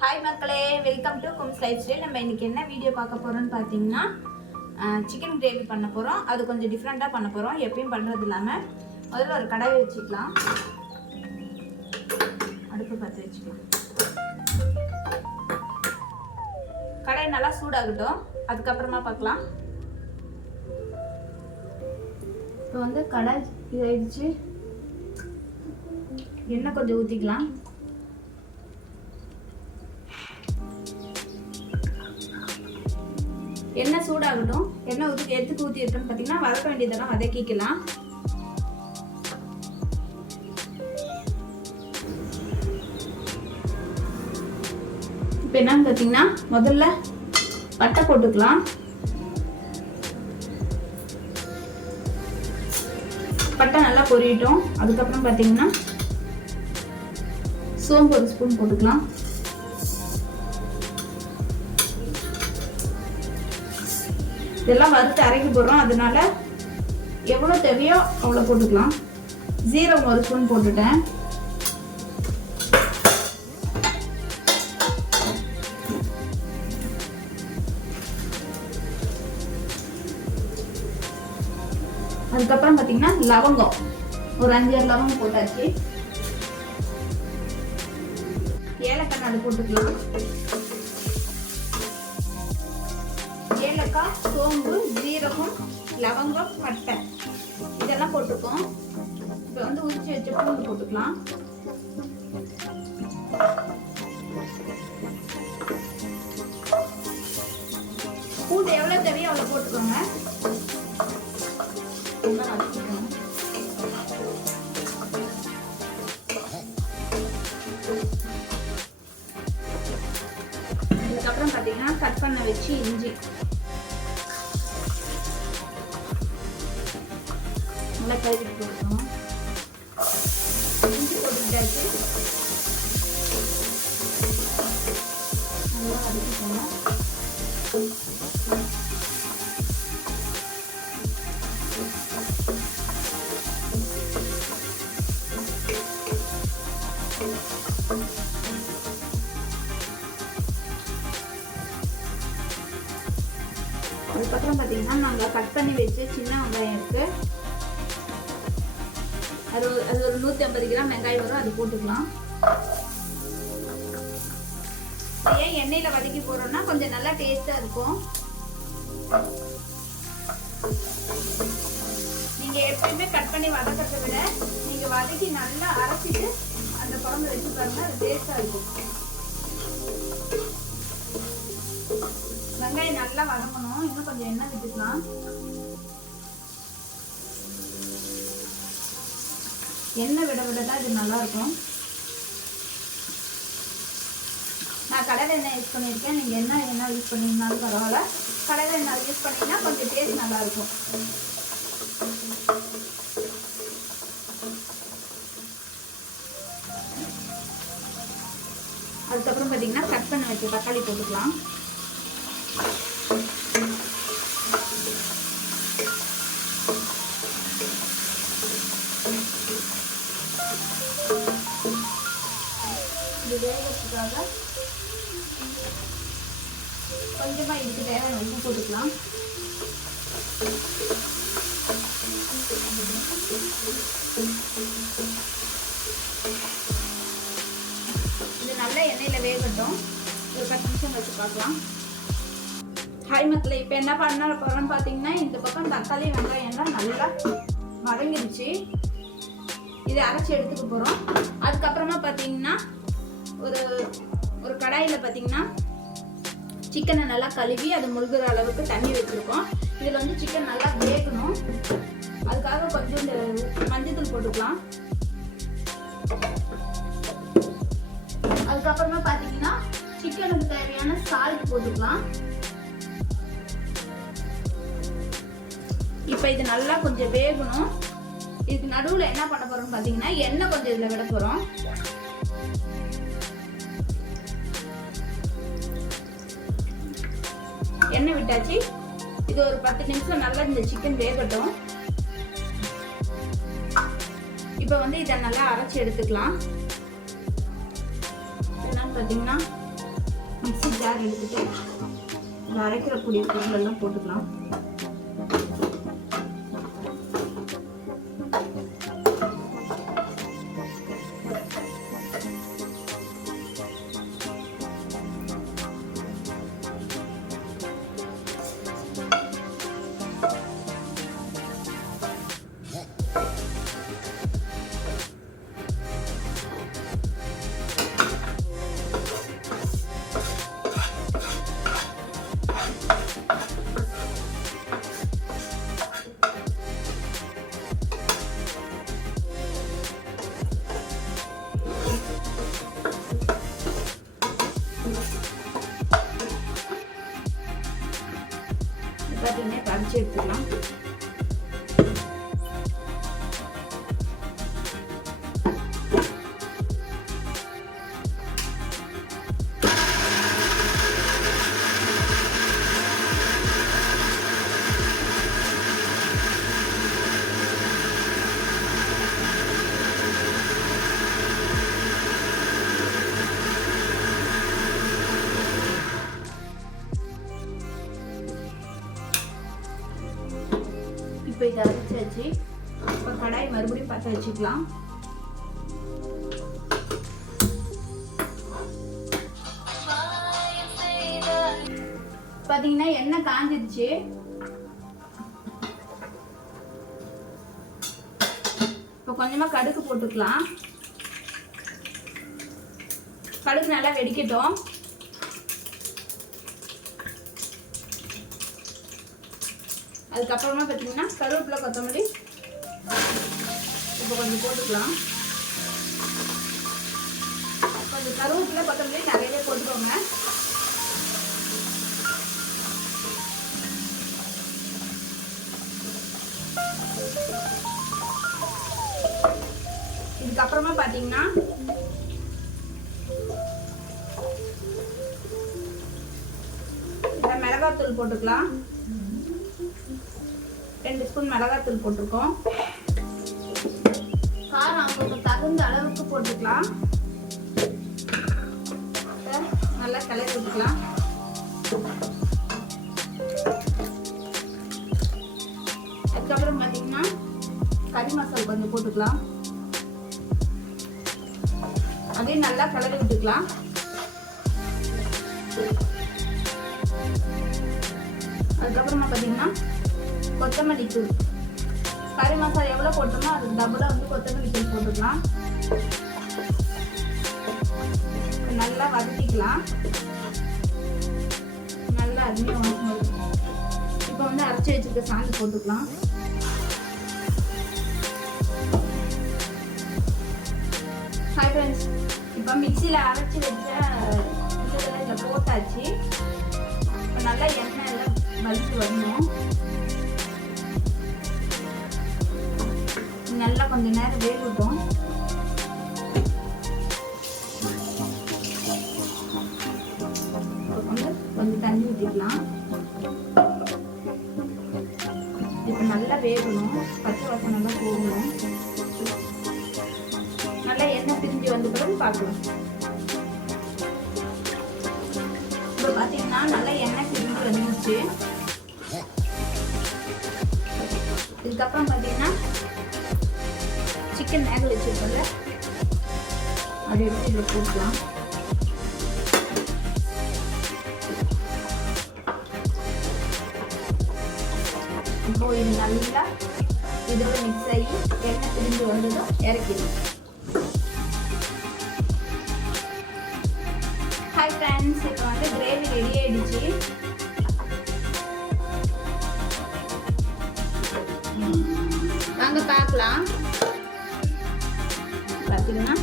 Hi மக்களே, welcome to கும்ஸ் life style. நம்ம இன்னைக்கு என்ன வீடியோ பார்க்க போறோம்னு பார்த்தீங்கன்னா சிக்கன் கிரேவி பண்ண போகிறோம். அது கொஞ்சம் டிஃப்ரெண்ட்டாக பண்ண போகிறோம், எப்பயும் பண்ணுறது இல்லாமல். முதல்ல ஒரு கடாயை வச்சுக்கலாம், அடுப்பு பற்ற வச்சுக்கலாம். கடாய் நல்லா சூடாகட்டும், அதுக்கப்புறமா பார்க்கலாம். இப்போ வந்து கடாய் இதாகிடுச்சு, எண்ணெய் கொஞ்சம் ஊற்றிக்கலாம். எண்ணெய் சூடாகட்டும். எண்ணெய் எதுக்கு ஊற்றி இருக்குன்னு பார்த்தீங்கன்னா வதக்க வேண்டியதெல்லாம் வதக்கிக்கலாம். இப்போ என்னன்னு பார்த்தீங்கன்னா முதல்ல பட்டை போட்டுக்கலாம். பட்டை நல்லா பொரியட்டும். அதுக்கப்புறம் பார்த்தீங்கன்னா சோம்பு ஒரு ஸ்பூன் போட்டுக்கலாம். இதெல்லாம் வறுத்து அரைக்க போகிறோம், அதனால எவ்வளோ தேவையோ அவ்வளோ போட்டுக்கலாம். ஜீரகம் ஒரு ஸ்பூன் போட்டுட்டேன். அதுக்கப்புறம் பார்த்தீங்கன்னா லவங்கம் ஒரு 5-6 லவங்கம் போட்டாச்சு. ஏலக்காய் நாடு போட்டுக்கலாம். ஏலக்காய், சோம்பு, ஜீரகம், லவங்கம், பட்டை இதெல்லாம் போட்டுக்கோம். இப்போ வந்து உரிச்சு வச்ச பூண்டு போட்டுக்கலாம். பூண்டு எவ்வளோ தேவையோ அவ்வளோ போட்டுக்கோங்க. அதுக்கப்புறம் பார்த்தீங்கன்னா கட் பண்ண வச்சு இஞ்சி நல்லா கழுவி போட்டுக்கணும். இஞ்சி போட்டுக்கிட்டாச்சு, நல்லா வதக்கிக்கணும். அதுக்கப்புறம் பார்த்தீங்கன்னா நாங்கள் கட் பண்ணி வச்சு சின்ன வெங்காயம் இருக்குது, அது ஒரு 150 கிராம் வெங்காயம் வரும், அது போட்டுக்கலாம். ஏன் எண்ணெயில் வதக்கி போடுறோம்னா கொஞ்சம் நல்லா டேஸ்ட்டாக இருக்கும். நீங்கள் எப்பயுமே கட் பண்ணி வதக்கிறத விட நீங்கள் வதக்கி நல்லா அரைச்சிட்டு அந்த குழம்பு வச்சு பாருங்க, அது டேஸ்ட்டாக இருக்கும். வெங்காயம் நல்லா வதங்கணும், இன்னும் கொஞ்சம் எண்ணெய் விட்டுக்கலாம். எண்ணெய் விட விட தான் இது நல்லா இருக்கும். நான் கடலை எண்ணெய் யூஸ் பண்ணியிருக்கேன், நீங்கள் எண்ணெய் யூஸ் பண்ணிங்கனாலும் பரவாயில்ல. கடலை எண்ணெய் யூஸ் பண்ணிங்கன்னா கொஞ்சம் டேஸ்ட் நல்லா இருக்கும். அதுக்கப்புறம் பார்த்தீங்கன்னா கட் பண்ண வச்ச தக்காளி போட்டுக்கலாம். இது வேகிறதுக்காக கொஞ்சமாக இதுக்கு தேவையான உப்பு போட்டுக்கலாம். இது நல்ல எண்ணெயில் வேகட்டும், ஒரு 10 நிமிஷம் வச்சு பார்க்கலாம். ஹாய் மக்களே, இப்போ என்ன பண்ண போகிறோம்னு பார்த்தீங்கன்னா இந்த பக்கம் தக்காளி வெங்காயம்லாம் நல்லா வதங்கிடுச்சு. இதை அரைச்சி எடுத்துக்க போகிறோம். அதுக்கப்புறமா பார்த்தீங்கன்னா ஒரு கடாயில் பார்த்தீங்கன்னா சிக்கனை நல்லா கழுவி அது முழுகிற அளவுக்கு தண்ணி வச்சுருக்கோம். இதில் வந்து சிக்கன் நல்லா வேகணும், அதுக்காக கொஞ்சம் இந்த மஞ்சள் போட்டுக்கலாம். அதுக்கப்புறமா பார்த்தீங்கன்னா சிக்கனுக்கு தேவையான சால்ட் போட்டுக்கலாம். இப்போ இது நல்லா கொஞ்சம் வேகணும். இதுக்கு நடுவில் என்ன பண்ண போறோம்னு பார்த்தீங்கன்னா எண்ணெய் கொஞ்சம் இதில் விட போகிறோம். எண்ணெய் விட்டாச்சு. இது ஒரு 10 நிமிஷம் நல்லா இந்த சிக்கன் வேகட்டும். இப்போ வந்து இதை நல்லா அரைச்சி எடுத்துக்கலாம். என்னன்னு பார்த்தீங்கன்னா மிக்ஸி ஜார் எடுத்துட்டு அரைக்கிறக்கூடிய பொருள் எல்லாம் போட்டுக்கலாம். பார்த்தீங்கன்னா கரைச்சி எடுத்துக்கலாம். இப்போ இதை அரைச்சாச்சு. இப்போ கடாய் மறுபடியும் பற்ற வச்சுக்கலாம். பார்த்தீங்கன்னா எண்ணெய் காஞ்சிடுச்சு. இப்போ கொஞ்சமாக கடுகு போட்டுக்கலாம். கடுகு நல்லா வெடிக்கட்டும். அதுக்கப்புறமா பார்த்தீங்கன்னா கருவேப்பிலை, கொத்தமல்லி இப்போ கொஞ்சம் போட்டுக்கலாம். கொஞ்சம் கருவேப்பிலை, கொத்தமல்லி நிறையவே போட்டுக்கோங்க. இதுக்கப்புறமா பார்த்தீங்கன்னா மிளகாத்தூள் போட்டுக்கலாம். 2 ஸ்பூன் மிளகாத்தூள் போட்டிருக்கோம். காரம் அவங்களுக்கு தகுந்த அளவுக்கு போட்டுக்கலாம். நல்லா கிளறி விட்டுக்கலாம். அதுக்கப்புறம் பார்த்தீங்கன்னா கறி மசாலா கொஞ்சம் போட்டுக்கலாம். அதையும் நல்லா கிளறி விட்டுக்கலாம். அதுக்கப்புறமா பார்த்தீங்கன்னா கொத்தமல்லி தூள், கறி மசாலா எவ்வளோ போட்டோமோ அதுக்கு டபுளாக வந்து கொத்தமல்லி தூள் போட்டுக்கலாம். நல்லா வதக்கிக்கலாம். நல்லா அருமையாக வதக்கணும். இப்போ வந்து அரைச்சி வச்சுருக்க சாந்து போட்டுக்கலாம். ஹாய் ஃப்ரெண்ட்ஸ், இப்போ மிக்சியில் அரைச்சி வச்ச இதில் போட்டாச்சு. இப்போ நல்லா எண்ணெய் எல்லாம் வலிச்சு வரணும். நல்லா கொஞ்சம் நேரம் வேகட்டும். கொஞ்சம் தண்ணி ஊற்றிக்கலாம். இப்போ நல்லா வேகணும். பச்சை வாசனை நல்லா போகணும். நல்லா எண்ணெய் பிரிஞ்சு வந்த பிறகு பார்க்கலாம். இப்போ பார்த்தீங்கன்னா நல்லா எண்ணெய் பிரிஞ்சு வந்துச்சு. இதுக்கப்புறம் பார்த்தீங்கன்னா சிக்கன் வேக வச்சுருக்கோம்ல, அதை எடுத்து இதில் போட்டுக்கலாம். இப்போ இது நல்லா இதோட மிக்ஸ் ஆகி எண்ணெய் பிரிஞ்சு வந்ததும் இறக்கிடும். ஹாய் ஃப்ரெண்ட்ஸ், இப்போ வந்து கிரேவி ரெடி ஆயிடுச்சு. வாங்க பார்க்கலாம். பார்த்தீங்கன்னா